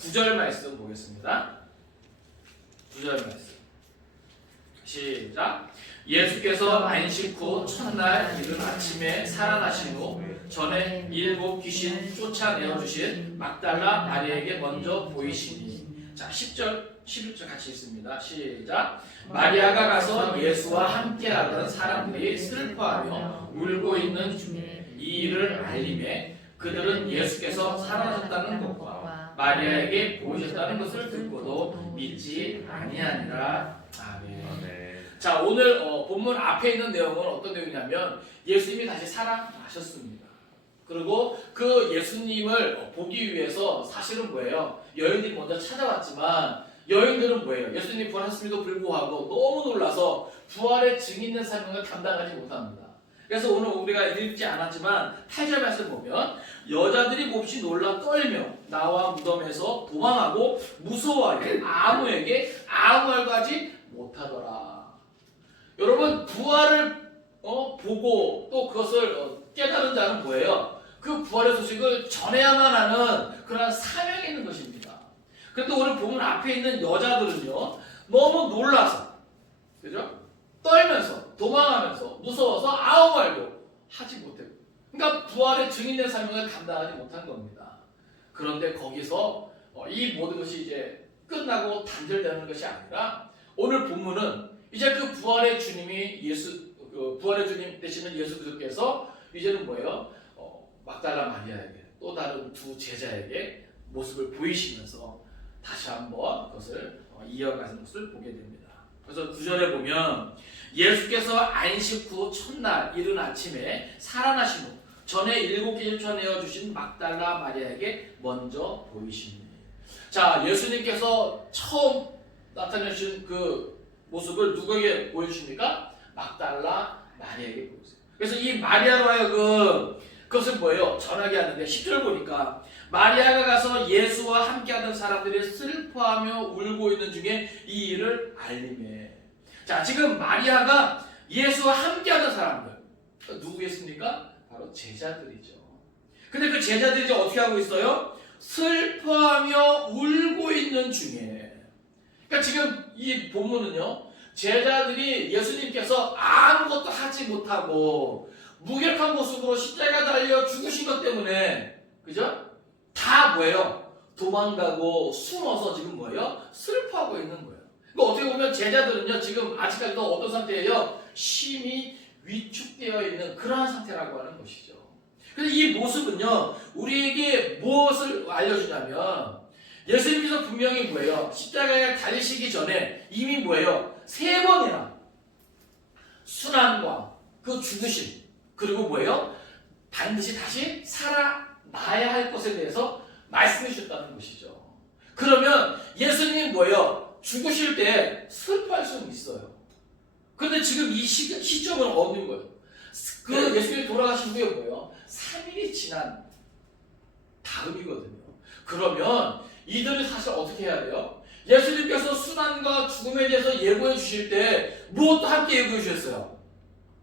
9절 말씀 보겠습니다. 9절 말씀. 시작. 예수께서 안식 후 첫날 이른 아침에 살아나신 후 전에 7 귀신 쫓아내어 주신 막달라 마리아에게 먼저 보이시니. 자, 10절 11절 같이 있습니다. 시작. 마리아가 가서 예수와 함께하던 사람들이 슬퍼하며 울고 있는 중에 이 일을 알림에 그들은 예수께서 살아났다는 것과 마리아에게 보이셨다는 것을 듣고도 믿지 아니하니라. 아멘. 자, 오늘 본문 앞에 있는 내용은 어떤 내용이냐면 예수님이 다시 살아나셨습니다. 그리고 그 예수님을 보기 위해서 사실은 뭐예요? 여인들이 먼저 찾아왔지만 여인들은 뭐예요? 예수님이 부활하셨음에도 불구하고 너무 놀라서 부활의 증인된 사명을 감당하지 못합니다. 그래서 오늘 우리가 읽지 않았지만 8절 말씀 보면 여자들이 몹시 놀라 떨며 나와 무덤에서 도망하고 무서워하여 아무에게 아무 말도 하지 못하더라. 여러분, 부활을 보고 또 그것을 깨달은 자는 뭐예요? 그 부활의 소식을 전해야만 하는 그런 사명이 있는 것입니다. 그런데 오늘 보면 앞에 있는 여자들은요, 너무 놀라서, 그죠? 떨면서, 도망하면서, 무서워서 아무 말도 하지 못했고, 그러니까 부활의 증인된 사명을 감당하지 못한 겁니다. 그런데 거기서 이 모든 것이 이제 끝나고 단절되는 것이 아니라 오늘 본문은 이제 그 부활의 주님이 부활의 주님 되시는 예수 그리스도께서 이제는 뭐예요? 막달라 마리아에게 또 다른 두 제자에게 모습을 보이시면서 다시 한번 그것을 이어가는 것을 보게 됩니다. 그래서 9절에 보면 예수께서 안식 후 첫날 이른 아침에 살아나신 후 전에 7 개를 쫓아내어 주신 막달라 마리아에게 먼저 보이시니. 자, 예수님께서 처음 나타내신 그 모습을 누구에게 보여주십니까? 막달라 마리아에게 보여주세요. 그래서 이 마리아로 하여금 그것은 뭐예요? 전하게 하는데 10절 보니까 마리아가 가서 예수와 함께하던 사람들이 슬퍼하며 울고 있는 중에 이 일을 알림해. 자, 지금 마리아가 예수와 함께하던 사람들 누구겠습니까? 바로 제자들이죠. 근데 그 제자들이 이제 어떻게 하고 있어요? 슬퍼하며 울고 있는 중에. 그러니까 지금 이 본문은요, 제자들이 예수님께서 아무것도 하지 못하고 무결한 모습으로 십자가 달려 죽으신 것 때문에, 그죠? 다 뭐예요? 도망가고 숨어서 지금 뭐예요? 슬퍼하고 있는 거예요. 그러니까 어떻게 보면 제자들은요, 지금 아직까지도 어떤 상태예요? 심히 위축되어 있는 그러한 상태라고 하는 것이죠. 그래서 이 모습은요, 우리에게 무엇을 알려주냐면 예수님께서 분명히 뭐예요? 십자가에 달리시기 전에 이미 뭐예요? 3번이나 순환과 그 죽으심, 그리고 뭐예요? 반드시 다시 살아나야 할 것에 대해서 말씀해 주셨다는 것이죠. 그러면 예수님 뭐예요? 죽으실 때 슬퍼할 수는 있어요. 그런데 지금 이 시점은 없는 거예요. 그 예수님이 돌아가신 후에 뭐예요? 3일이 지난 다음이거든요. 그러면 이들은 사실 어떻게 해야 돼요? 예수님께서 순환과 죽음에 대해서 예고해 주실 때 무엇도 함께 예고해 주셨어요?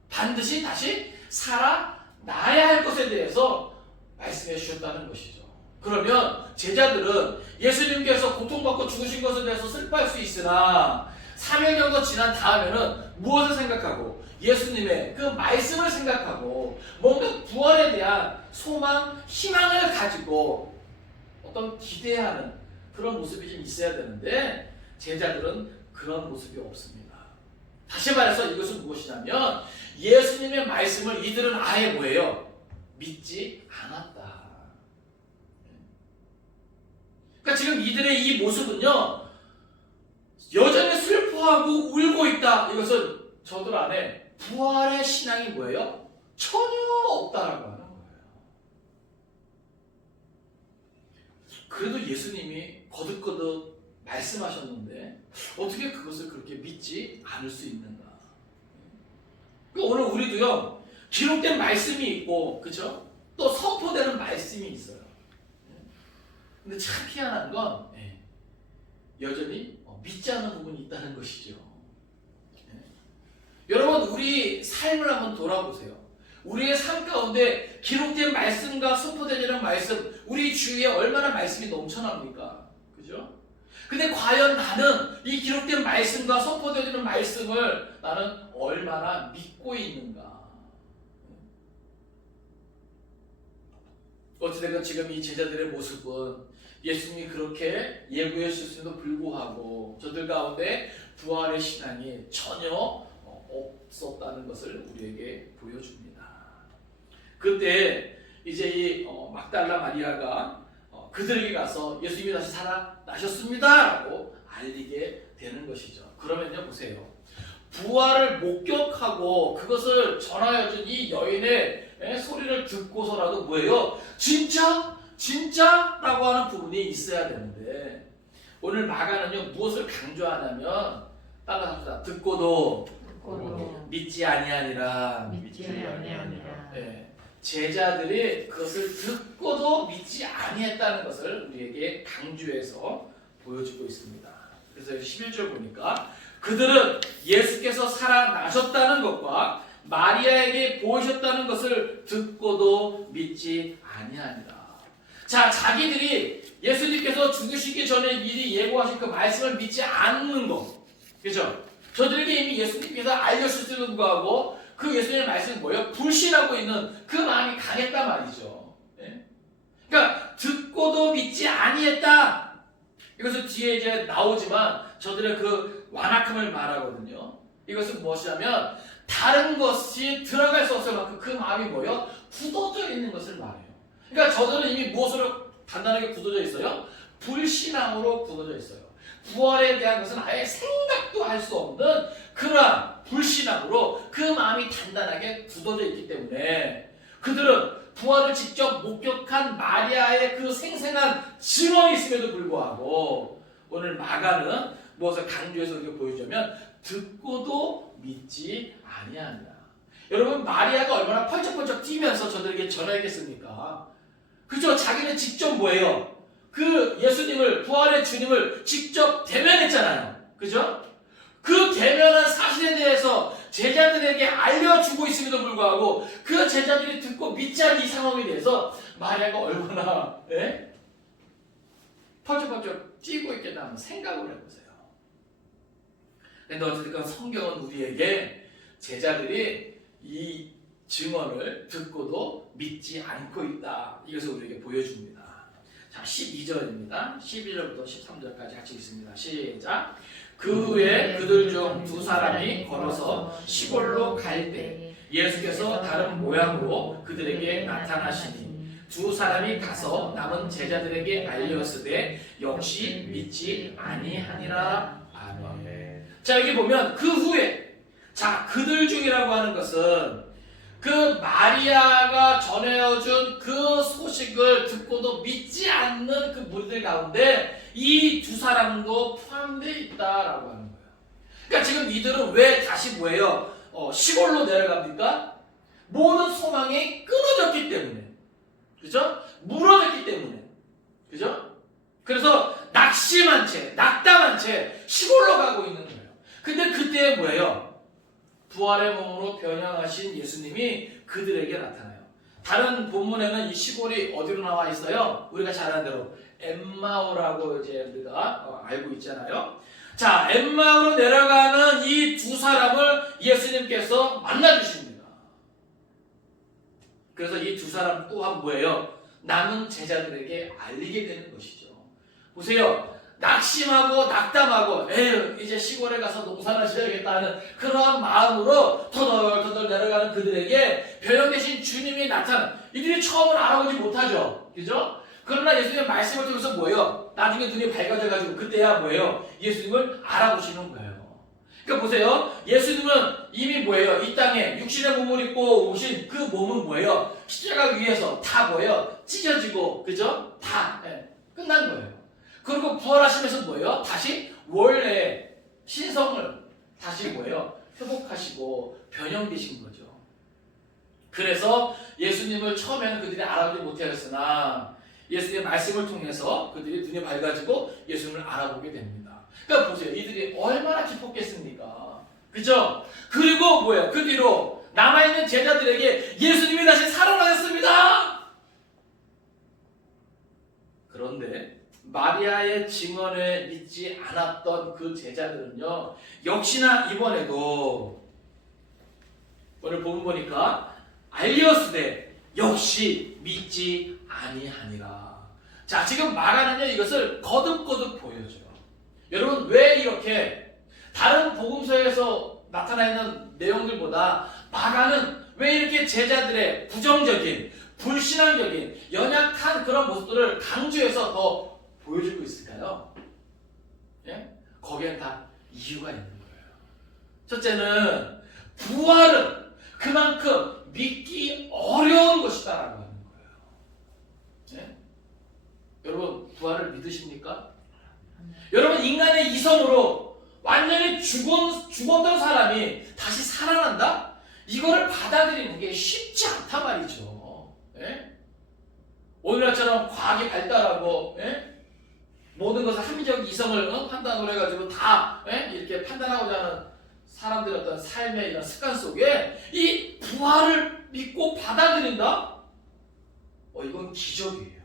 반드시 다시 살아나야 할 것에 대해서 말씀해 주셨다는 것이죠. 그러면 제자들은 예수님께서 고통받고 죽으신 것에 대해서 슬퍼할 수 있으나 3일 정도 지난 다음에는 무엇을 생각하고 예수님의 그 말씀을 생각하고 뭔가 부활에 대한 소망, 희망을 가지고 어떤 기대하는 그런 모습이 좀 있어야 되는데 제자들은 그런 모습이 없습니다. 다시 말해서 이것은 무엇이냐면 예수님의 말씀을 이들은 아예 뭐예요? 믿지 않았다. 그러니까 지금 이들의 이 모습은요, 여전히 슬퍼하고 울고 있다. 이것은 저들 안에 부활의 신앙이 뭐예요? 전혀 없다라고 하는 거예요. 그래도 예수님이 거듭거듭 말씀하셨는데 어떻게 그것을 그렇게 믿지 않을 수 있는가? 오늘 우리도요, 기록된 말씀이 있고, 그죠? 또 선포되는 말씀이 있어요. 근데 참 희한한 건 여전히 믿지 않는 부분이 있다는 것이죠. 여러분, 우리 삶을 한번 돌아보세요. 우리의 삶 가운데 기록된 말씀과 선포되는 말씀, 우리 주위에 얼마나 말씀이 넘쳐납니까? 그죠? 근데 과연 나는 이 기록된 말씀과 선포되어지는 말씀을 나는 얼마나 믿고 있는가? 어찌됐건 지금 이 제자들의 모습은 예수님이 그렇게 예고해 주셨음에도 불구하고 저들 가운데 부활의 신앙이 전혀 없었다는 것을 우리에게 보여줍니다. 그때 이제 이 막달라 마리아가 그들에게 가서 예수님이 다시 살아나셨습니다 라고 알리게 되는 것이죠. 그러면요, 보세요. 부활을 목격하고 그것을 전하여 준 이 여인의 소리를 듣고서라도 뭐예요? 진짜? 진짜? 라고 하는 부분이 있어야 되는데 오늘 마가는요, 무엇을 강조하냐면 따라합시다. 듣고도 믿지 아니하니라. 네. 제자들이 그것을 듣고도 믿지 아니했다는 것을 우리에게 강조해서 보여주고 있습니다. 그래서 11절 보니까 그들은 예수께서 살아나셨다는 것과 마리아에게 보이셨다는 것을 듣고도 믿지 아니하니라. 자, 자기들이 예수님께서 죽으시기 전에 미리 예고하신 그 말씀을 믿지 않는 것, 그죠? 저들에게 이미 예수님께서 알려주셨음에도 불구하고 그 예수님의 말씀은 뭐예요? 불신하고 있는 그 마음이 강했단 말이죠. 네? 그러니까 듣고도 믿지 아니했다. 이것은 뒤에 이제 나오지만 저들의 그 완악함을 말하거든요. 이것은 무엇이냐면 다른 것이 들어갈 수 없을 만큼 그 마음이 뭐예요? 굳어져 있는 것을 말해요. 그러니까 저들은 이미 무엇으로 단단하게 굳어져 있어요? 불신앙으로 굳어져 있어요. 부활에 대한 것은 아예 생각도 할 수 없는 그러한 불신앙으로 그 마음이 단단하게 굳어져 있기 때문에 그들은 부활을 직접 목격한 마리아의 그 생생한 증언이 있음에도 불구하고 오늘 마가는 무엇을 강조해서 이렇게 보여주자면 듣고도 믿지 아니한다. 여러분, 마리아가 얼마나 펄쩍펄쩍 뛰면서 저들에게 전하겠습니까? 그죠? 자기는 직접 뭐예요? 그 예수님을, 부활의 주님을 직접 대면했잖아요. 그죠? 그 대면한 사실에 대해서 제자들에게 알려주고 있음에도 불구하고 그 제자들이 듣고 믿지 않는 이 상황에 대해서 마리아가 얼마나 펄쩍펄쩍 뛰고 있겠다 하는 생각을 해보세요. 그런데 어쨌든 성경은 우리에게 제자들이 이 증언을 듣고도 믿지 않고 있다. 이것을 우리에게 보여줍니다. 자, 12절입니다. 12절부터 13절까지 같이 읽습니다. 시작. 그 후에 그들 중 두 사람이 걸어서 시골로 갈 때 예수께서 다른 모양으로 그들에게 나타나시니 두 사람이 가서 남은 제자들에게 알렸으되 역시 믿지 아니하니라. 아멘. 자, 여기 보면 그 후에, 자, 그들 중이라고 하는 것은 그 마리아가 전해준 그 소식을 듣고도 믿지 않는 그 무리들 가운데 이 두 사람도 포함되어 있다라고 하는 거예요. 그러니까 지금 이들은 왜 다시 뭐예요? 시골로 내려갑니까? 모든 소망이 끊어졌기 때문에, 그죠? 무너졌기 때문에, 그죠? 그래서 낙심한 채, 낙담한 채 시골로 가고 있는 거예요. 근데 그때 뭐예요? 부활의 몸으로 변형하신 예수님이 그들에게 나타나요. 다른 본문에는 이 시골이 어디로 나와 있어요? 우리가 잘 아는 대로 엠마오라고 이제 우리가 알고 있잖아요. 자, 엠마오로 내려가는 이 두 사람을 예수님께서 만나주십니다. 그래서 이 두 사람 또한 뭐예요? 남은 제자들에게 알리게 되는 것이죠. 보세요. 낙심하고 낙담하고 에휴 이제 시골에 가서 농사를 지어야겠다 하는 그러한 마음으로 터덜터덜 내려가는 그들에게 변형되신 주님이 나타나 이들이 처음은 알아보지 못하죠. 그죠? 그러나 예수님의 말씀을 통해서 뭐예요? 나중에 눈이 밝아져가지고 그때야 뭐예요? 예수님을 알아보시는 거예요. 그러니까 보세요. 예수님은 이미 뭐예요? 이 땅에 육신의 몸을 입고 오신 그 몸은 뭐예요? 십자가 위에서 다 뭐예요? 찢어지고 그죠? 다 끝난 거예요. 그리고 부활하시면서 뭐예요? 다시 원래 신성을 다시 뭐예요? 회복하시고 변형되신 거죠. 그래서 예수님을 처음에는 그들이 알아보지 못하였으나 예수님의 말씀을 통해서 그들이 눈이 밝아지고 예수님을 알아보게 됩니다. 그러니까 보세요. 이들이 얼마나 기뻤겠습니까? 그죠? 그리고 뭐예요? 그 뒤로 남아있는 제자들에게 예수님이 다시 살아나셨습니다. 그런데 마리아의 증언에 믿지 않았던 그 제자들은요, 역시나 이번에도 오늘 본문 보니까 알리었으되 역시 믿지 아니하니라. 자, 지금 말하는요, 이것을 거듭거듭 보여줘요. 여러분, 왜 이렇게 다른 복음서에서 나타나 있는 내용들보다 마가는 왜 이렇게 제자들의 부정적인, 불신앙적인, 연약한 그런 모습들을 강조해서 더 보여주고 있을까요? 예? 거기엔 다 이유가 있는 거예요. 첫째는 부활은 그만큼 믿기 어려운 것이다라고 하는 거예요. 예? 여러분, 부활을 믿으십니까? 여러분, 인간의 이성으로 완전히 죽었던 사람이 다시 살아난다? 이거를 받아들이는 게 쉽지 않단 말이죠. 예? 오늘날처럼 과학이 발달하고, 예? 모든 것을 합리적 이성을 판단을 해가지고 다 이렇게 판단하고자 하는 사람들의 어떤 삶의 이런 습관 속에 이 부활을 믿고 받아들인다? 이건 기적이에요.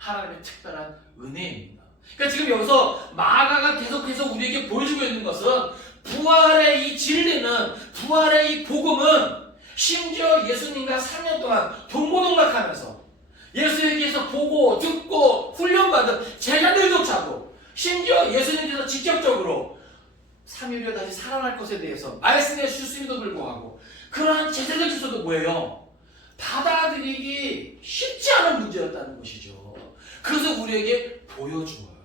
하나님의 특별한 은혜입니다. 그러니까 지금 여기서 마가가 계속해서 우리에게 보여주고 있는 것은 부활의 이 진리는, 부활의 이 복음은 심지어 예수님과 3년 동안 동고동락하면서 예수에게서 보고 듣고 훈련받은 제자들조차도, 심지어 예수님께서 직접적으로 3일 후에 다시 살아날 것에 대해서 말씀해 주심에도 불구하고 그러한 제자들조차도 뭐예요? 받아들이기 쉽지 않은 문제였다는 것이죠. 그래서 우리에게 보여주어요.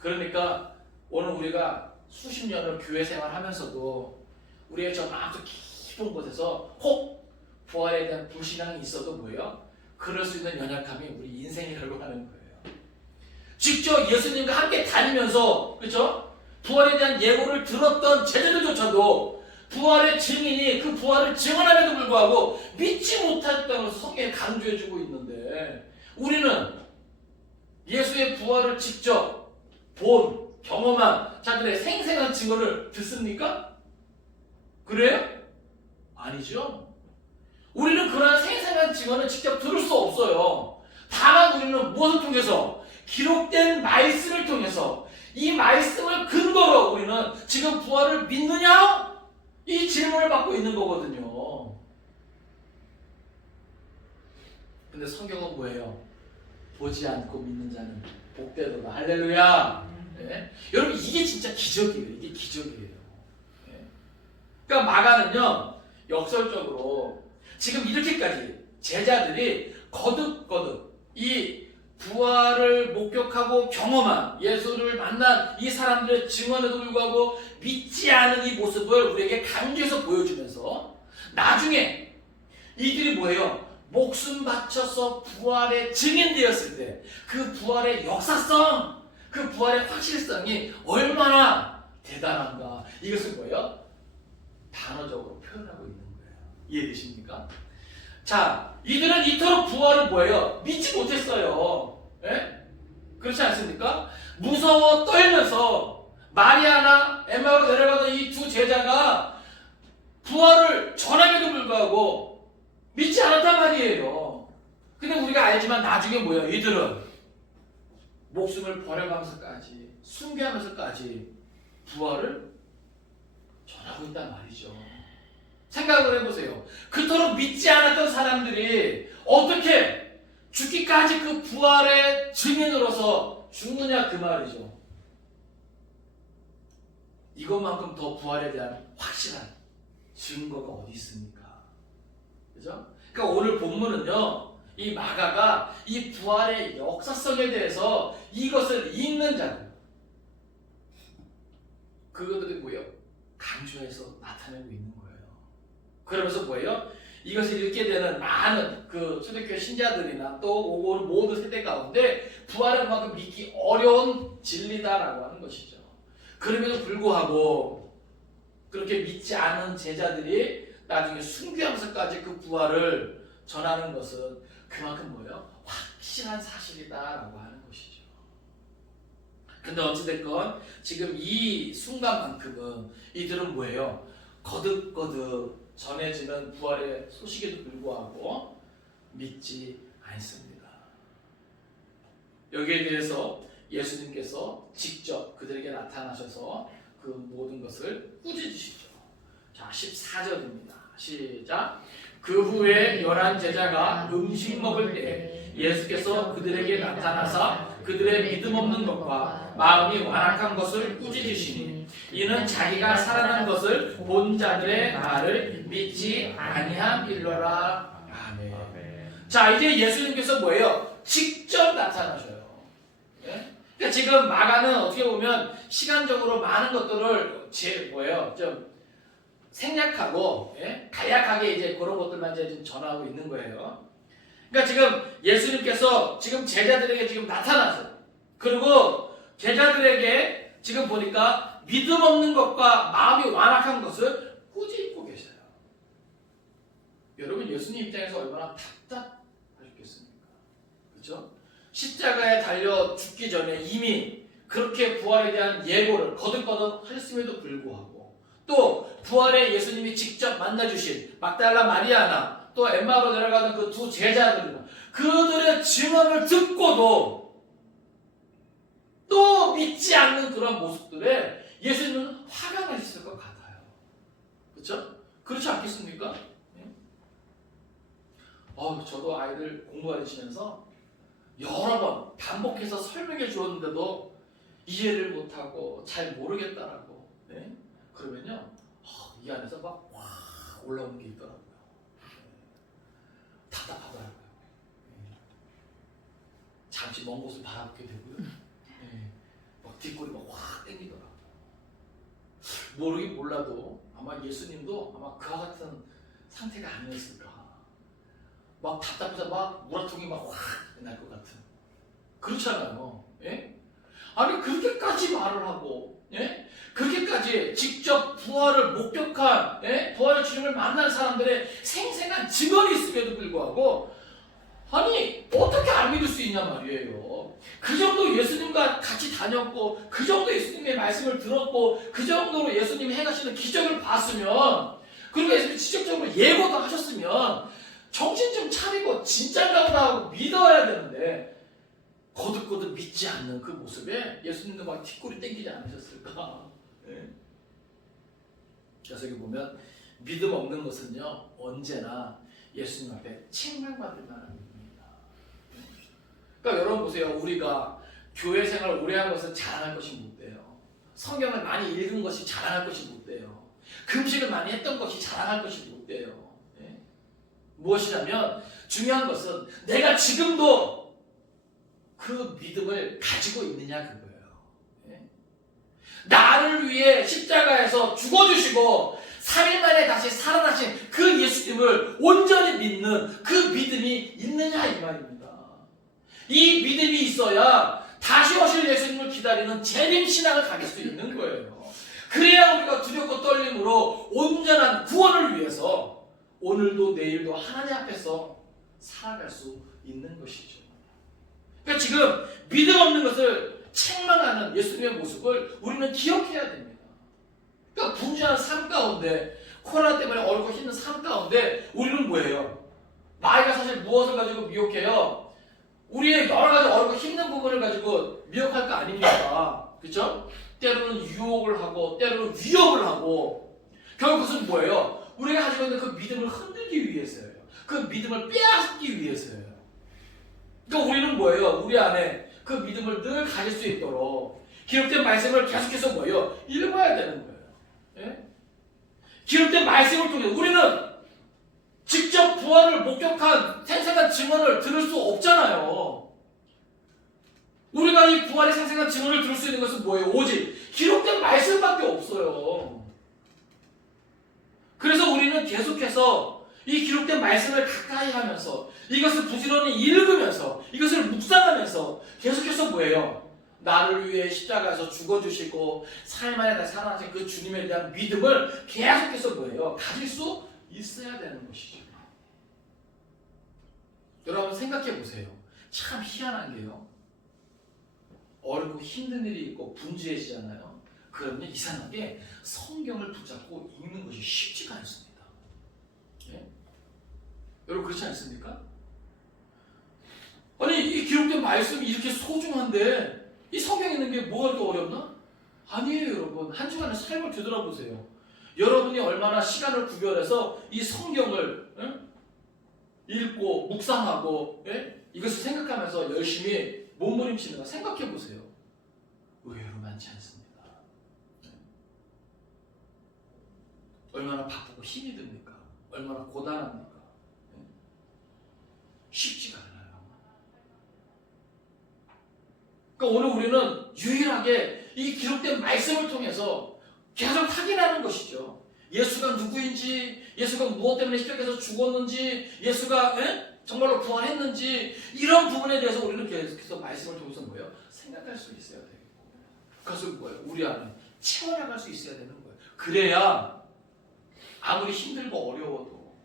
그러니까 오늘 우리가 수십 년을 교회 생활하면서도 우리의 저 마음속 깊은 곳에서 혹 부활에 대한 불신앙이 있어도 뭐예요? 그럴 수 있는 연약함이 우리 인생이라고 하는 거예요. 직접 예수님과 함께 다니면서, 그렇죠? 부활에 대한 예고를 들었던 제자들조차도 부활의 증인이 그 부활을 증언함에도 불구하고 믿지 못했다는 성경에 강조해주고 있는데, 우리는 예수의 부활을 직접 본, 경험한 자들의 생생한 증언을 듣습니까? 그래요? 아니죠. 우리는 그러한 생생한 증언을 직접 들을 수 없어요. 다만 우리는 무엇을 통해서? 기록된 말씀을 통해서, 이 말씀을 근거로 우리는 지금 부활을 믿느냐? 이 질문을 받고 있는 거거든요. 근데 성경은 뭐예요? 보지 않고 믿는 자는 복되도다. 할렐루야. 네? 여러분, 이게 진짜 기적이에요. 이게 기적이에요. 네? 그러니까 마가는요, 역설적으로 지금 이렇게까지 제자들이 거듭거듭 이 부활을 목격하고 경험한, 예수를 만난 이 사람들의 증언에도 불구하고 믿지 않은 이 모습을 우리에게 강조해서 보여주면서 나중에 이들이 뭐예요? 목숨 바쳐서 부활의 증인되었을 때 그 부활의 역사성, 그 부활의 확실성이 얼마나 대단한가, 이것을 뭐예요? 단어적으로 표현하고 있는 거예요. 이해되십니까? 자, 이들은 이토록 부활을 뭐예요? 믿지 못했어요. 예? 그렇지 않습니까? 무서워 떨면서 마리아나 엠마오로 내려가던 이 두 제자가 부활을 전함에도 불구하고 믿지 않았단 말이에요. 근데 우리가 알지만 나중에 뭐예요? 이들은 목숨을 버려가면서까지, 숭배하면서까지 부활을 전하고 있단 말이죠. 생각을 해보세요. 그토록 믿지 않았던 사람들이 어떻게 죽기까지 그 부활의 증인으로서 죽느냐, 그 말이죠. 이것만큼 더 부활에 대한 확실한 증거가 어디 있습니까? 그죠? 그러니까 오늘 본문은요, 이 마가가 이 부활의 역사성에 대해서 이것을 읽는 자들, 그것들이 뭐예요? 강조해서 나타내고 있는 거예요. 그러면서 뭐예요? 이것을 읽게 되는 많은 그 초대교회 신자들이나 또 오고 오는 모든 세대 가운데 부활은 그만큼 믿기 어려운 진리다라고 하는 것이죠. 그럼에도 불구하고 그렇게 믿지 않은 제자들이 나중에 순교하면서까지 그 부활을 전하는 것은 그만큼 뭐예요? 확실한 사실이다라고 하는 것이죠. 근데 어찌됐건 지금 이 순간만큼은 이들은 뭐예요? 거듭거듭 전해지는 부활의 소식에도 불구하고 믿지 않습니다. 여기에 대해서 예수님께서 직접 그들에게 나타나셔서 그 모든 것을 꾸짖으시죠. 자, 14절입니다. 시작. 그 후에 11 제자가 음식 먹을 때 예수께서 그들에게 나타나사 그들의 믿음 없는 것과 마음이 완악한 것을 꾸짖으시니 이는 자기가 살아난 것을 본 자들의 말을 믿지 아니함일러라. 아멘. 자, 이제 예수님께서 뭐예요? 직접 나타나셔요. 예? 그러니까 지금 마가는 어떻게 보면 시간적으로 많은 것들을 좀 생략하고, 예? 간략하게 이제 그런 것들만 이제 좀 전하고 있는 거예요. 그러니까 지금 예수님께서 지금 제자들에게 지금 나타나서, 그리고 제자들에게 지금 보니까 믿음 없는 것과 마음이 완악한 것을 꾸짖고 계셔요. 여러분, 예수님 입장에서 얼마나 답답하셨겠습니까? 그렇죠? 십자가에 달려 죽기 전에 이미 그렇게 부활에 대한 예고를 거듭거듭 하셨음에도 불구하고, 또 부활에 예수님이 직접 만나주신 막달라 마리아나 또 엠마오로 내려가던 그 두 제자들, 그들의 증언을 듣고도 또 믿지 않는 그런 모습들에 예수님은 화가 나셨을 것 같아요. 그렇죠? 그렇지 않겠습니까? 저도 아이들 공부하시면서 여러 번 반복해서 설명해 주었는데도 이해를 못하고 잘 모르겠다라고. 네? 그러면요, 이 안에서 막 올라오는 게 있더라고요. 답답하더라고요. 잠시 먼 곳을 바라보게 되고요. 막 뒷골이 막 확 땡기더라고요. 모르긴 몰라도 아마 예수님도 아마 그와 같은 상태가 아니었을까. 막 답답해서 막 우라통이 막 확 날 것 같은. 그렇잖아요. 예? 아니 그렇게까지 말을 하고, 예? 그렇게까지 직접 부활을 목격한, 예? 부활의 주님을 만난 사람들의 생생한 증언이 있음에도 불구하고, 아니 어떻게 안 믿을 수 있냐 말이에요. 그 정도 예수님과 같이 다녔고, 그 정도 예수님의 말씀을 들었고, 그 정도로 예수님이 행하시는 기적을 봤으면, 그리고 예수님이 직접적으로 예고도 하셨으면 정신 좀 차리고 진짜인가 보다 하고 믿어야 되는데, 거듭거듭 믿지 않는 그 모습에 예수님도 막 뒷골이 땡기지 않으셨을까? 네. 그래서 여기 보면 믿음 없는 것은요, 언제나 예수님 앞에 책망받을 만한 일입니다. 그러니까 여러분 보세요. 우리가 교회 생활을 오래 한 것은 자랑할 것이 못 돼요. 성경을 많이 읽은 것이 자랑할 것이 못 돼요. 금식을 많이 했던 것이 자랑할 것이 못 돼요. 네? 무엇이냐면 중요한 것은 내가 지금도 그 믿음을 가지고 있느냐 그거예요. 예? 나를 위해 십자가에서 죽어주시고 3일 만에 다시 살아나신 그 예수님을 온전히 믿는 그 믿음이 있느냐 이 말입니다. 이 믿음이 있어야 다시 오실 예수님을 기다리는 재림신앙을 가질 수 있는 거예요. 그래야 우리가 두렵고 떨림으로 온전한 구원을 위해서 오늘도 내일도 하나님 앞에서 살아갈 수 있는 것이죠. 그러니까 지금 믿음 없는 것을 책망하는 예수님의 모습을 우리는 기억해야 됩니다. 그러니까 분주한 삶 가운데, 코로나 때문에 어렵고 힘든 삶 가운데 우리는 뭐예요? 나이가 사실 무엇을 가지고 미혹해요? 우리의 여러 가지 어렵고 힘든 부분을 가지고 미혹할 거 아닙니까? 그렇죠? 때로는 유혹을 하고 때로는 위협을 하고, 결국 그것은 뭐예요? 우리가 가지고 있는 그 믿음을 흔들기 위해서예요. 그 믿음을 빼앗기 위해서예요. 그러니까 우리는 뭐예요? 우리 안에 그 믿음을 늘 가질 수 있도록 기록된 말씀을 계속해서 뭐예요? 읽어야 되는 거예요. 예? 기록된 말씀을 통해 우리는 직접 부활을 목격한 생생한 증언을 들을 수 없잖아요. 우리가 이 부활의 생생한 증언을 들을 수 있는 것은 뭐예요? 오직 기록된 말씀밖에 없어요. 그래서 우리는 계속해서 이 기록된 말씀을 가까이 하면서, 이것을 부지런히 읽으면서, 이것을 묵상하면서 계속해서 뭐예요? 나를 위해 십자가에서 죽어주시고 4일 만에 다시 살아나신 그 주님에 대한 믿음을 계속해서 뭐예요? 가질 수 있어야 되는 것이죠. 여러분 생각해 보세요. 참 희한한 게요, 어렵고 힘든 일이 있고 분주해지잖아요. 그러면 이상하게 성경을 붙잡고 읽는 것이 쉽지가 않습니다. 예? 여러분 그렇지 않습니까? 아니 이 기록된 말씀이 이렇게 소중한데 이 성경에 있는 게 뭐가 그렇게 어렵나? 아니에요 여러분. 한 주간의 삶을 되돌아보세요. 여러분이 얼마나 시간을 구별해서 이 성경을 읽고 묵상하고 이것을 생각하면서 열심히 몸부림치는가 생각해 보세요. 의외로 많지 않습니다. 얼마나 바쁘고 힘이 듭니까? 얼마나 고단합니까? 쉽지가 않아요. 그러니까 오늘 우리는 유일하게 이 기록된 말씀을 통해서 계속 확인하는 것이죠. 예수가 누구인지, 예수가 무엇 때문에 십자가에서 죽었는지, 예수가 정말로 부활했는지 이런 부분에 대해서 우리는 계속해서 말씀을 통해서 뭐예요? 생각할 수 있어야 되겠고 그것은 뭐예요? 우리 안에 채워나갈 수 있어야 되는 거예요. 그래야 아무리 힘들고 어려워도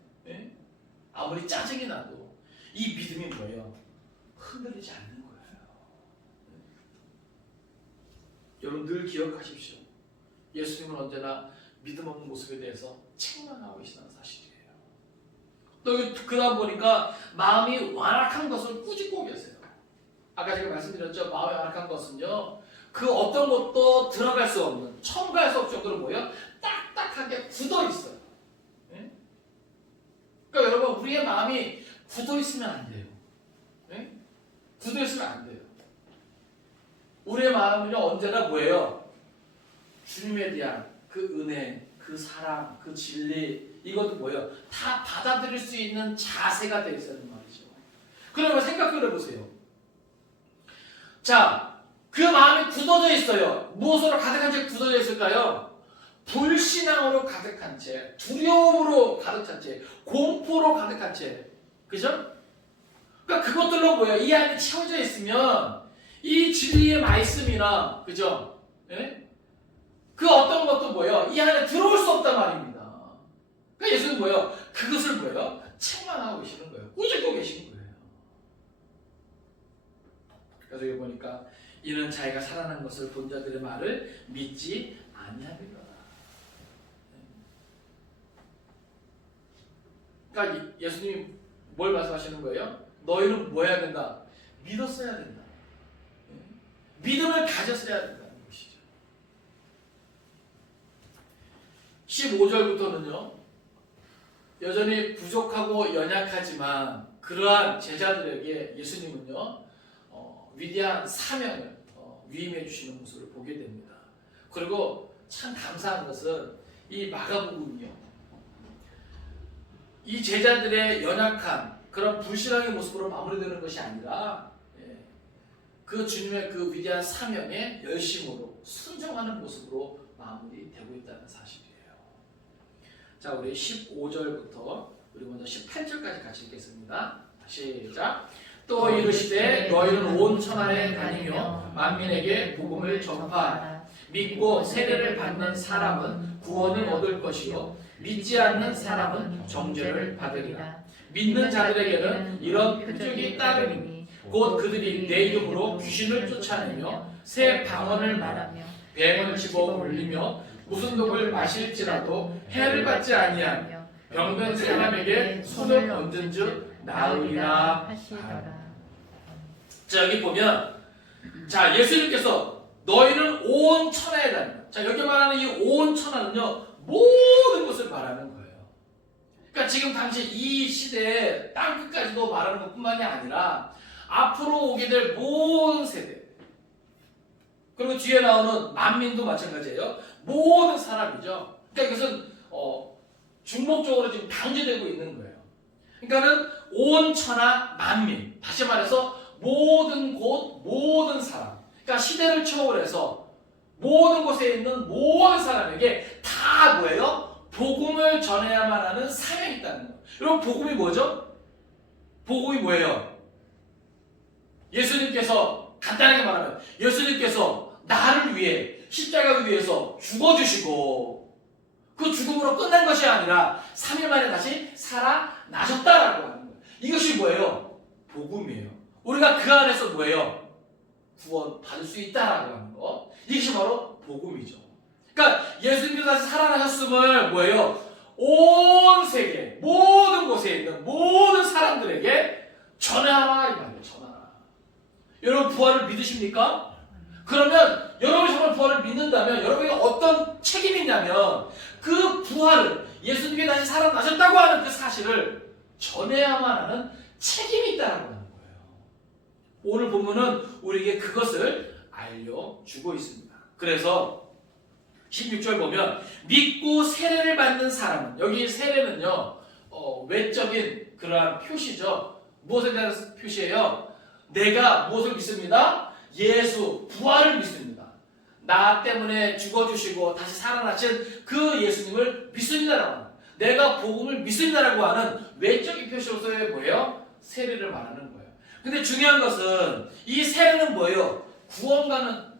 아무리 짜증이 나도 이 믿음이 뭐예요? 흔들리지 않는 거예요. 여러분 늘 기억하십시오. 예수님은 언제나 믿음 없는 모습에 대해서 책망하고 계시다는 사실이에요. 또 그 다음 보니까 마음이 완악한 것을 꾸짖고 계세요. 아까 제가 말씀드렸죠. 마음이 완악한 것은요. 그 어떤 것도 들어갈 수 없는, 첨가할 수 없을 정도로 뭐예요? 딱딱하게 굳어 있어요. 그러니까 여러분 우리의 마음이 굳어 있으면 안 돼요. 굳어 있으면 안 돼요. 우리의 마음은요 언제나 뭐예요? 주님에 대한 그 은혜, 그 사랑, 그 진리 이것도 뭐예요? 다 받아들일 수 있는 자세가 되어 있다는 말이죠. 그러면 생각을 해보세요. 자, 그 마음이 굳어져 있어요. 무엇으로 가득한 채 굳어져 있을까요? 불신앙으로 가득한 채, 두려움으로 가득 찬 채, 공포로 가득한 채. 그죠? 그러니까 그것들로 뭐예요? 이 안에 채워져 있으면 이 진리의 말씀이나 그죠? 그 어떤 것도 뭐예요? 이 안에 들어올 수 없단 말입니다. 그러니까 예수는 뭐예요? 그것을 뭐예요? 책망하고 계시는 거예요. 꾸짖고 계시는 거예요. 그래서 여기 보니까 이는 자기가 살아난 것을 본 자들의 말을 믿지 아니하리로다. 그러니까 예수님이 뭘 말씀하시는 거예요? 너희는 뭐 해야 된다? 믿었어야 된다. 믿음을 가졌어야 된다는 것이죠. 15절부터는요. 여전히 부족하고 연약하지만 그러한 제자들에게 예수님은요. 위대한 사명을 위임해 주시는 모습을 보게 됩니다. 그리고 참 감사한 것은 이 마가복음이요. 이 제자들의 연약한 그런 불신앙의 모습으로 마무리되는 것이 아니라 그 주님의 그 위대한 사명에 열심으로 순종하는 모습으로 마무리되고 있다는 사실이에요. 자, 우리 15절부터 우리 먼저 18절까지 같이 읽겠습니다. 시작. 또 이르시되 너희는 온 천하에 다니며 만민에게 복음을 전파하라. 믿고 세례를 받는 사람은 구원을 얻을 것이요 믿지 않는 사람은 정죄를 받으리라. 믿는 자들에게는 이런 표적이 따르니 곧 그들이 내 이름으로 귀신을 쫓아내며 새 방언을 말하며 뱀을 집어 올리며 무슨 독을 마실지라도 해를 받지 아니하며 병든 사람에게 손을 얹은즉 나으리라 하시더라. 자, 여기 보면 자, 예수님께서 너희는 온 천하에 다닌다. 자, 여기 말하는 이 온 천하는요 모든 것을 말하는 거예요. 그러니까 지금 당시 이 시대에 땅 끝까지도 말하는 것뿐만이 아니라 앞으로 오게 될 모든 세대, 그리고 뒤에 나오는 만민도 마찬가지예요. 모든 사람이죠. 그러니까 이것은 중목적으로 지금 강조되고 있는 거예요. 그러니까는 온 천하 만민, 다시 말해서 모든 곳, 모든 사람. 그러니까 시대를 초월해서 모든 곳에 있는 모든 사람에게 다 뭐예요? 복음을 전해야만 하는 사명이 있다는 거예요. 여러분, 복음이 뭐죠? 복음이 뭐예요? 예수님께서, 간단하게 말하면 예수님께서 나를 위해 십자가 위에서 죽어주시고 그 죽음으로 끝난 것이 아니라 3일 만에 다시 살아나셨다라고 하는 거예요. 이것이 뭐예요? 복음이에요. 우리가 그 안에서 뭐예요? 구원 받을 수 있다라고 하는 거. 이것이 바로 복음이죠. 그러니까 예수님께서 다시 살아나셨음을 뭐예요? 온 세계 모든 곳에 있는 모든 사람들에게 전하라 이 말이에요. 전하라. 여러분 부활을 믿으십니까? 그러면 여러분이 정말 부활을 믿는다면 여러분이 어떤 책임이 있냐면 그 부활을 예수님이 다시 살아나셨다고 하는 그 사실을 전해야만 하는 책임이 있다는 거예요. 오늘 본문은 우리에게 그것을 알려주고 있습니다. 그래서 16절 보면 믿고 세례를 받는 사람은, 여기 세례는요 외적인 그러한 표시죠. 무엇에 대한 표시예요? 내가 무엇을 믿습니다? 예수 부활을 믿습니다. 나 때문에 죽어주시고 다시 살아나신 그 예수님을 믿습니다라고, 내가 복음을 믿습니다라고 하는 외적인 표시로서의 뭐예요? 세례를 말하는 거예요. 근데 중요한 것은 이 세례는 뭐예요? 구원과는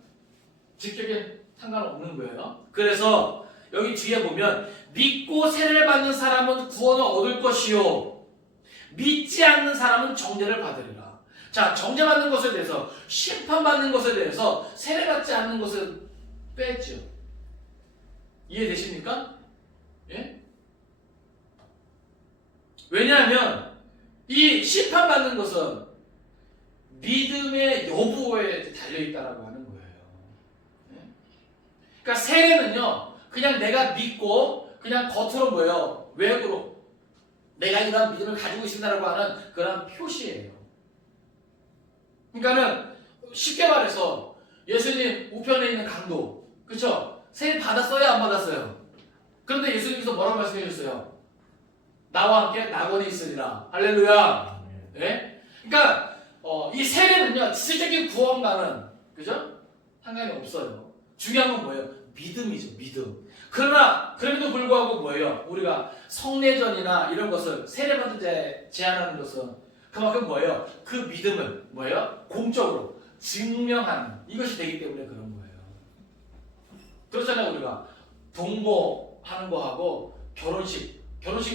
직접적인 상관없는 거예요. 그래서 여기 뒤에 보면 믿고 세례를 받는 사람은 구원을 얻을 것이요 믿지 않는 사람은 정죄를 받으리라. 자, 정죄받는 것에 대해서, 심판받는 것에 대해서 세례받지 않는 것을 뺐죠. 이해되십니까? 예? 왜냐하면 이 심판받는 것은 믿음의 여부에 달려있다라고 하는 거예요. 예? 그러니까 세례는요 그냥 내가 믿고 그냥 겉으로 뭐예요? 외부로 내가 이러한 믿음을 가지고 있습니다라고 하는 그런 표시예요. 그러니까는 쉽게 말해서 예수님 우편에 있는 강도, 그렇죠? 세례 받았어요, 안 받았어요? 그런데 예수님께서 뭐라고 말씀해 주셨어요? 나와 함께 낙원이 있으리라. 할렐루야. 예? 그러니까 이 세례는요 지식적인 구원과는, 그죠? 상관이 없어요. 중요한 건 뭐예요? 믿음이죠, 믿음. 그러나 그럼에도 불구하고 뭐예요? 우리가 성례전이나 이런 것을 세례받을 때 제한하는 것은 그만큼 뭐예요? 그 믿음을 뭐예요? 공적으로 증명하는 이것이 되기 때문에 그런 거예요. 그렇잖아요. 우리가 동거하는 거하고 결혼식이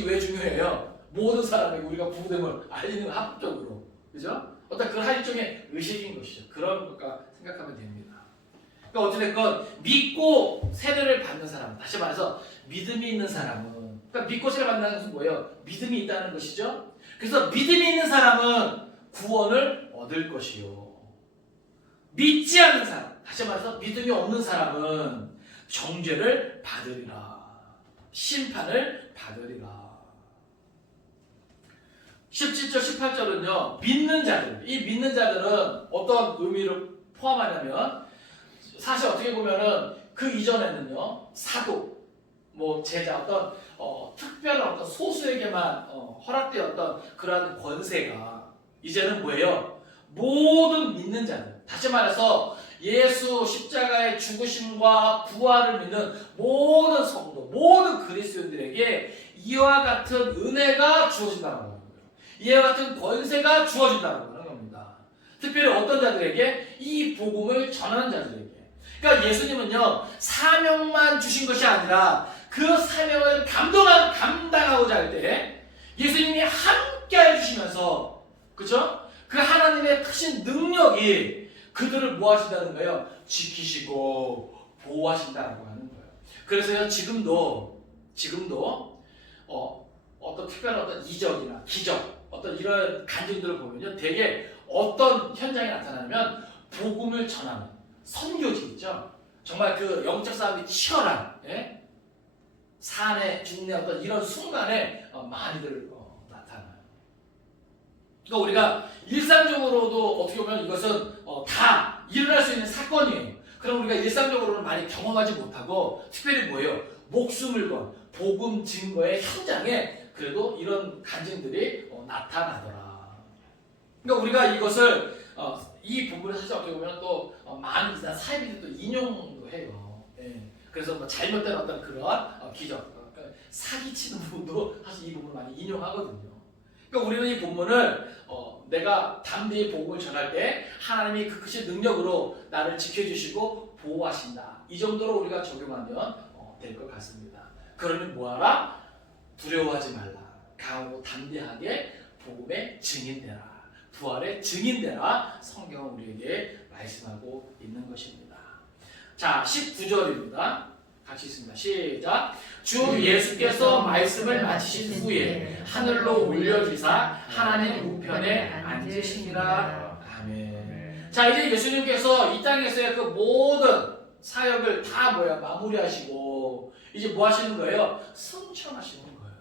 왜 중요해요? 모든 사람에게 우리가 부부됨을 알리는 합법적으로, 그죠? 어떤 그런 일종의 의식인 것이죠. 그런 것과 생각하면 됩니다. 그러니까 어찌됐건 믿고 세례를 받는 사람, 다시 말해서 믿음이 있는 사람은, 그러니까 믿고 세례 받는다는 것은 뭐예요? 믿음이 있다는 것이죠. 그래서 믿음이 있는 사람은 구원을 얻을 것이요 믿지 않는 사람, 다시 말해서 믿음이 없는 사람은 정죄를 받으리라, 심판을 받으리라. 17절 18절은요 믿는 자들, 이 믿는 자들은 어떤 의미를 포함하냐면 사실 어떻게 보면은 그 이전에는요 사도, 뭐 제자, 어떤 특별한 어떤 소수에게만 허락되었던 그러한 권세가 이제는 뭐예요? 모든 믿는 자들, 다시 말해서 예수 십자가의 죽으심과 부활을 믿는 모든 성도, 모든 그리스도인들에게 이와 같은 은혜가 주어진다는 거예요. 이와 같은 권세가 주어진다는 겁니다. 특별히 어떤 자들에게? 이 복음을 전하는 자들에게. 그러니까 예수님은요 사명만 주신 것이 아니라 그 사명을 감당하고자 할 때 예수님이 함께 해주시면서, 그죠? 그 하나님의 크신 능력이 그들을 뭐 하신다는 거예요? 지키시고 보호하신다고 하는 거예요. 그래서요 지금도 어떤 특별한 어떤 이적이나 기적, 어떤 이런 간증들을 보면요 되게 어떤 현장이 나타나면 복음을 전하는 선교지 있죠. 정말 그 영적 싸움이 치열한, 예? 산에 죽는 어떤 이런 순간에 많이들 나타나요. 그러니까 우리가 일상적으로도 어떻게 보면 이것은 다 일어날 수 있는 사건이에요. 그럼 우리가 일상적으로는 많이 경험하지 못하고 특별히 뭐예요? 목숨을 건 복음 증거의 현장에 그래도 이런 간증들이 나타나더라. 그러니까 우리가 이것을 이 부분을 사실 어떻게 보면 또 많은 사회비들이 또 인용도 해요. 예. 그래서 뭐 잘못된 어떤 그러한 기적, 그러니까 사기치는 부분도 사실 이 부분을 많이 인용하거든요. 그러니까 우리는 이 본문을 내가 담대히 복음을 전할 때 하나님이 그 크신 능력으로 나를 지켜주시고 보호하신다, 이 정도로 우리가 적용하면 될 것 같습니다. 그러면 뭐하라? 두려워하지 말라. 강하고 담대하게 복음의 증인되라, 부활의 증인되라. 성경은 우리에게 말씀하고 있는 것입니다. 자, 19절입니다. 같이 있습니다. 시작. 주 예수께서 말씀을 마치신 후에 하늘로 올려지사 하나님 우편에 앉으시니라. 아멘. 자, 이제 예수님께서 이 땅에서의 그 모든 사역을 다 마무리하시고 이제 뭐 하시는 거예요? 승천하시는 거예요.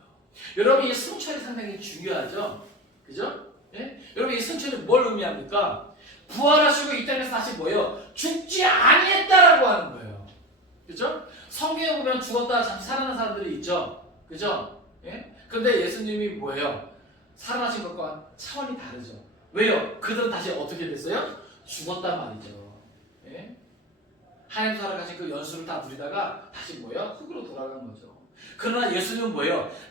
여러분, 이 승천이 상당히 중요하죠? 그죠? 예? 여러분, 이 승천이 뭘 의미합니까? 부활하시고 이 땅에서 다시 죽지 아니했다라고 하는 거예요. 그죠? 성경에 보면 죽었다 잠시 살아난 사람들이 있죠? 그죠? 예? 근데 예수님이 살아나신 것과 차원이 다르죠. 왜요? 그들은 다시 어떻게 됐어요? 죽었단 말이죠. 예? 하나님 살아가신 그 연수를 다 누리다가 다시 흙으로 돌아간 거죠. 그러나 예수님은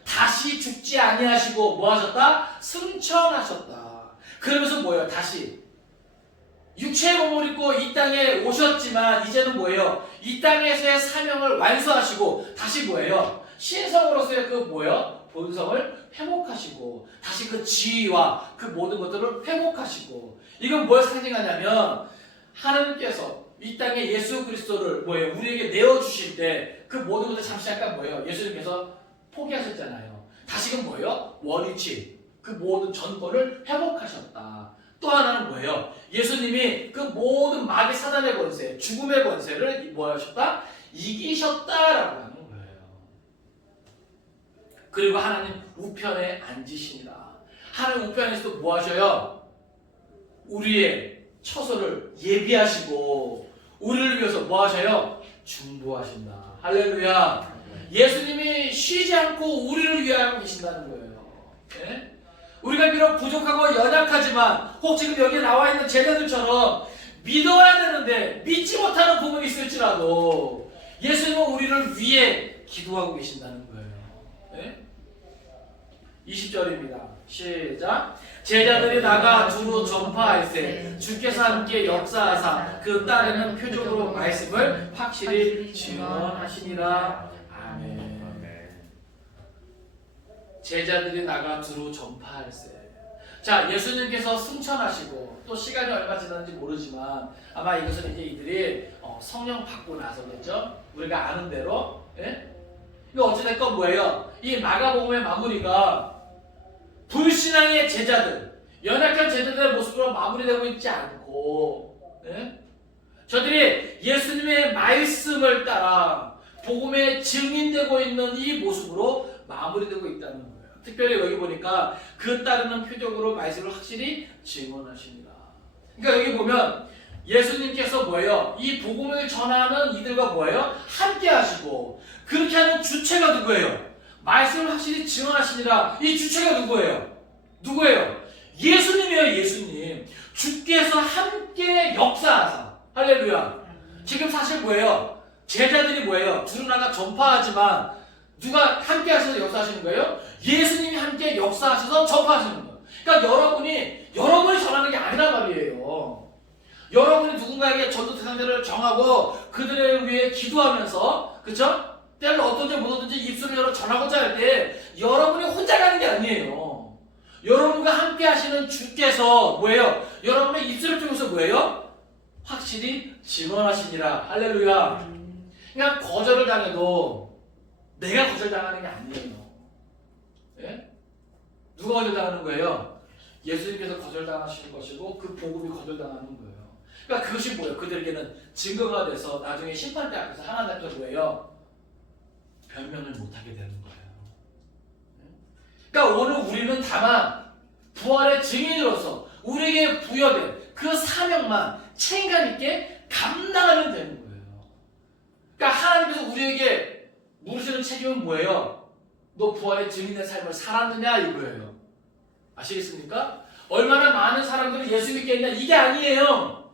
다시 죽지 아니하시고 뭐 하셨다? 승천하셨다. 그러면서 다시 육체의 몸을 입고 이 땅에 오셨지만 이제는 이 땅에서의 사명을 완수하시고 다시 신성으로서의 그 본성을 회복하시고 다시 그 지위와 그 모든 것들을 회복하시고 이건 뭘 상징하냐면 하나님께서 이 땅에 예수 그리스도를 우리에게 내어주실 때 그 모든 것을 잠시 잠깐 예수님께서 포기하셨잖아요. 다시금 원위치 그 모든 전권을 회복하셨다. 또 하나는 예수님이 그 모든 마귀 사단의 권세, 죽음의 권세를 하셨다? 이기셨다라고 하는 거예요. 그리고 하나님 우편에 앉으시니라. 하나님 우편에서도 뭐 하셔요? 우리의 처소를 예비하시고 우리를 위해서 뭐 하셔요? 중보하신다. 할렐루야. 예수님이 쉬지 않고 우리를 위하여 계신다는 거예요. 네? 우리가 비록 부족하고 연약하지만 혹 지금 여기 나와 있는 제자들처럼 믿어야 되는데 믿지 못하는 부분이 있을지라도 예수님은 우리를 위해 기도하고 계신다는 거예요. 네? 20절입니다. 시작. 제자들이 나가 두루 전파할세 주께서 함께 역사하사 그 딸에는 표적으로 말씀을 확실히 증언하시니라. 아멘. 제자들이 나가 두루 전파할세. 자, 예수님께서 승천하시고 또 시간이 얼마 지났는지 모르지만 아마 이것은 이제 이들이 성령 받고 나서겠죠. 우리가 아는 대로. 예? 이거 어찌됐건 이 마가복음의 마무리가 불신앙의 제자들, 연약한 제자들의 모습으로 마무리되고 있지 않고, 예? 저들이 예수님의 말씀을 따라 복음에 증인되고 있는 이 모습으로 마무리되고 있다는 거예요. 특별히 여기 보니까 그 따르는 표적으로 말씀을 확실히 증언하십니다. 그러니까 여기 보면 예수님께서 이 복음을 전하는 이들과 함께 하시고 그렇게 하는 주체가 누구예요? 말씀을 확실히 증언하시니라. 이 주체가 누구예요? 예수님이에요. 예수님. 주께서 함께 역사하사. 할렐루야. 지금 사실 제자들이 두루 나가 전파하지만 누가 함께 하셔서 역사하시는 거예요? 예수님이 함께 역사하셔서 전파하시는 거예요. 그러니까 여러분이 전하는 게 아니란 말이에요. 여러분이 누군가에게 전도 대상자를 정하고 그들을 위해 기도하면서, 그쵸? 때를 어떤지 못하든지 입술을 열어 전하고자 할 때 여러분이 혼자 가는 게 아니에요. 여러분과 함께 하시는 주께서 여러분의 입술을 통해서 확실히 증언하시니라. 할렐루야. 그냥 거절을 당해도 내가 거절당하는 게 아니에요. 예? 누가 거절당하는 거예요? 예수님께서 거절당하시는 것이고 그 복음이 거절당하는 거예요. 그러니까 그것이 그들에게는 증거가 돼서 나중에 심판대 앞에서 하나님 앞에서 변명을 못하게 되는 거예요. 그러니까 오늘 우리는 다만 부활의 증인으로서 우리에게 부여된 그 사명만 책임감 있게 감당하면 되는 거예요. 그러니까 하나님께서 우리에게 물으시는 책임은 뭐예요? 너 부활의 증인의 삶을 살았느냐 이거예요. 아시겠습니까? 얼마나 많은 사람들이 예수 믿게 했냐 이게 아니에요.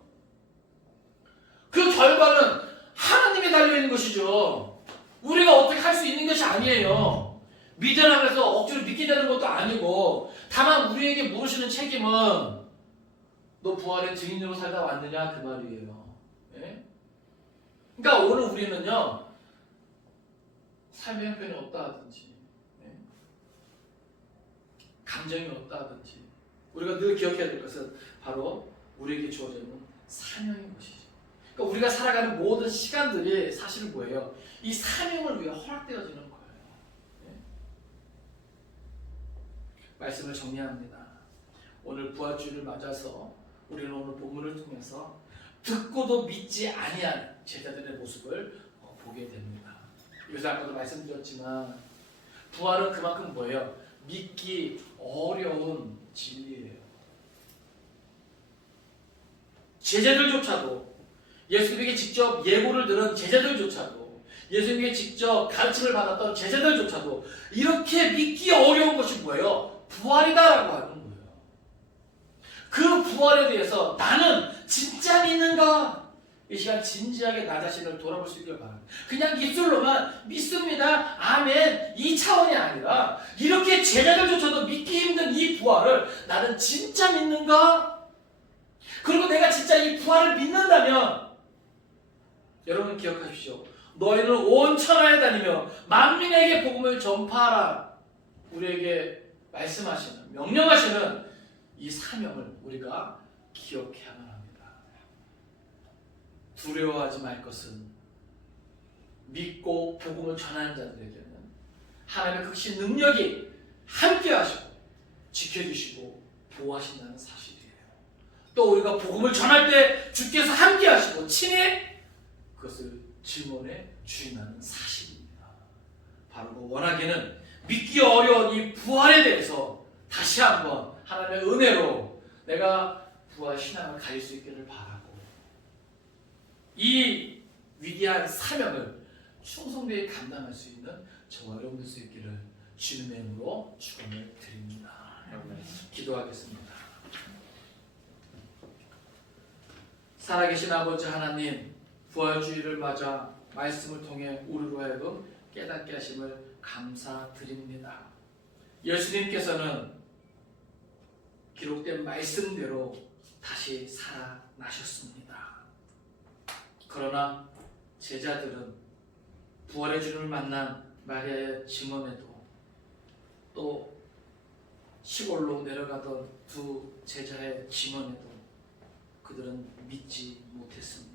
그 결과는 하나님에 달려있는 것이죠. 우리가 어떻게 할 수 있는 것이 아니에요. 믿으라 그래서 억지로 믿게 되는 것도 아니고 다만 우리에게 물으시는 책임은 너 부활의 증인으로 살다 왔느냐 그 말이에요. 예? 그러니까 오늘 우리는요 삶의 형편이 없다 하든지 예? 감정이 없다 하든지 우리가 늘 기억해야 될 것은 바로 우리에게 주어져 있는 사명인 것이죠. 그러니까 우리가 살아가는 모든 시간들이 사실은 뭐예요? 이 사명을 위해 허락되어지는 거예요. 네? 말씀을 정리합니다. 오늘 부활주일을 맞아서 우리는 오늘 본문을 통해서 듣고도 믿지 아니한 제자들의 모습을 보게 됩니다. 요새 아까도 말씀드렸지만 부활은 그만큼 뭐예요? 믿기 어려운 진리예요. 제자들조차도, 예수님에게 직접 예고를 들은 제자들조차도, 예수님에게 직접 가르침을 받았던 제자들조차도 이렇게 믿기 어려운 것이 뭐예요? 부활이다라고 하는 거예요. 그 부활에 대해서 나는 진짜 믿는가? 이 시간 진지하게 나 자신을 돌아볼 수 있길 바랍니다. 그냥 입술로만 믿습니다, 아멘, 이 차원이 아니라 이렇게 제자들조차도 믿기 힘든 이 부활을 나는 진짜 믿는가? 그리고 내가 진짜 이 부활을 믿는다면 여러분 기억하십시오. 너희는 온 천하에 다니며 만민에게 복음을 전파하라. 우리에게 말씀하시는, 명령하시는 이 사명을 우리가 기억해야만 합니다. 두려워하지 말 것은 믿고 복음을 전하는 자들에게는 하나님의 극신 능력이 함께 하시고 지켜주시고 보호하신다는 사실이에요. 또 우리가 복음을 전할 때 주께서 함께 하시고 친히 그것을 질문에 주인하는 사실입니다. 바로 그 원하기는 믿기 어려운 이 부활에 대해서 다시 한번 하나님의 은혜로 내가 부활 신앙을 가질 수 있기를 바라고, 이 위대한 사명을 충성되게 감당할 수 있는 저와 여러분들 수 있기를 주님의 이름으로 축원을 드립니다. 기도하겠습니다. 살아계신 아버지 하나님, 부활주의를 맞아 말씀을 통해 우리로 하여금 깨닫게 하심을 감사드립니다. 예수님께서는 기록된 말씀대로 다시 살아나셨습니다. 그러나 제자들은 부활의 주님을 만난 마리아의 증언에도, 또 시골로 내려가던 두 제자의 증언에도 그들은 믿지 못했습니다.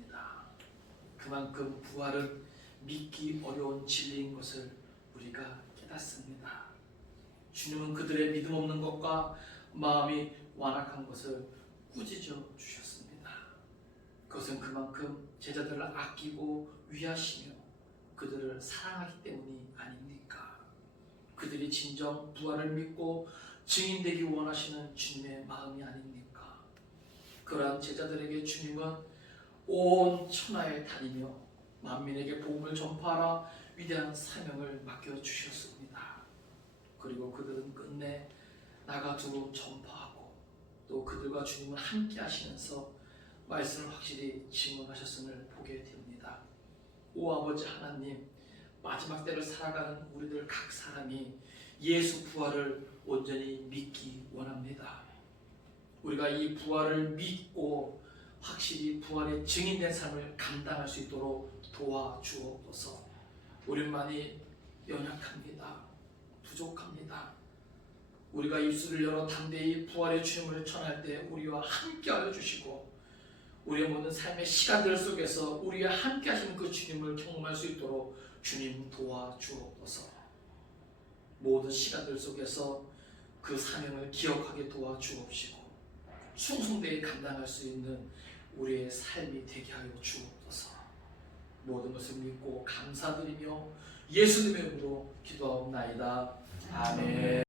그만큼 부활은 믿기 어려운 진리인 것을 우리가 깨닫습니다. 주님은 그들의 믿음 없는 것과 마음이 완악한 것을 꾸짖어 주셨습니다. 그것은 그만큼 제자들을 아끼고 위하시며 그들을 사랑하기 때문이 아닙니까? 그들이 진정 부활을 믿고 증인되기 원하시는 주님의 마음이 아닙니까? 그러한 제자들에게 주님은 온 천하에 다니며 만민에게 복음을 전파하라 위대한 사명을 맡겨주셨습니다. 그리고 그들은 끝내 나가두고 전파하고 또 그들과 주님을 함께 하시면서 말씀을 확실히 증언하셨음을 보게 됩니다. 오 아버지 하나님, 마지막 때를 살아가는 우리들 각 사람이 예수 부활을 온전히 믿기 원합니다. 우리가 이 부활을 믿고 확실히 부활의 증인된 삶을 감당할 수 있도록 도와주옵소서. 우리만이 연약합니다. 부족합니다. 우리가 입술을 열어 담대히 부활의 주님을 전할 때 우리와 함께하여 주시고 우리의 모든 삶의 시간들 속에서 우리와 함께 하시는 그 주님을 경험할 수 있도록 주님 도와주옵소서. 모든 시간들 속에서 그 사명을 기억하게 도와주옵시고 충성되게 감당할 수 있는 우리의 삶이 되게 하여 주옵소서. 모든 것을 믿고 감사드리며 예수님의 이름으로 기도하옵나이다. 아멘.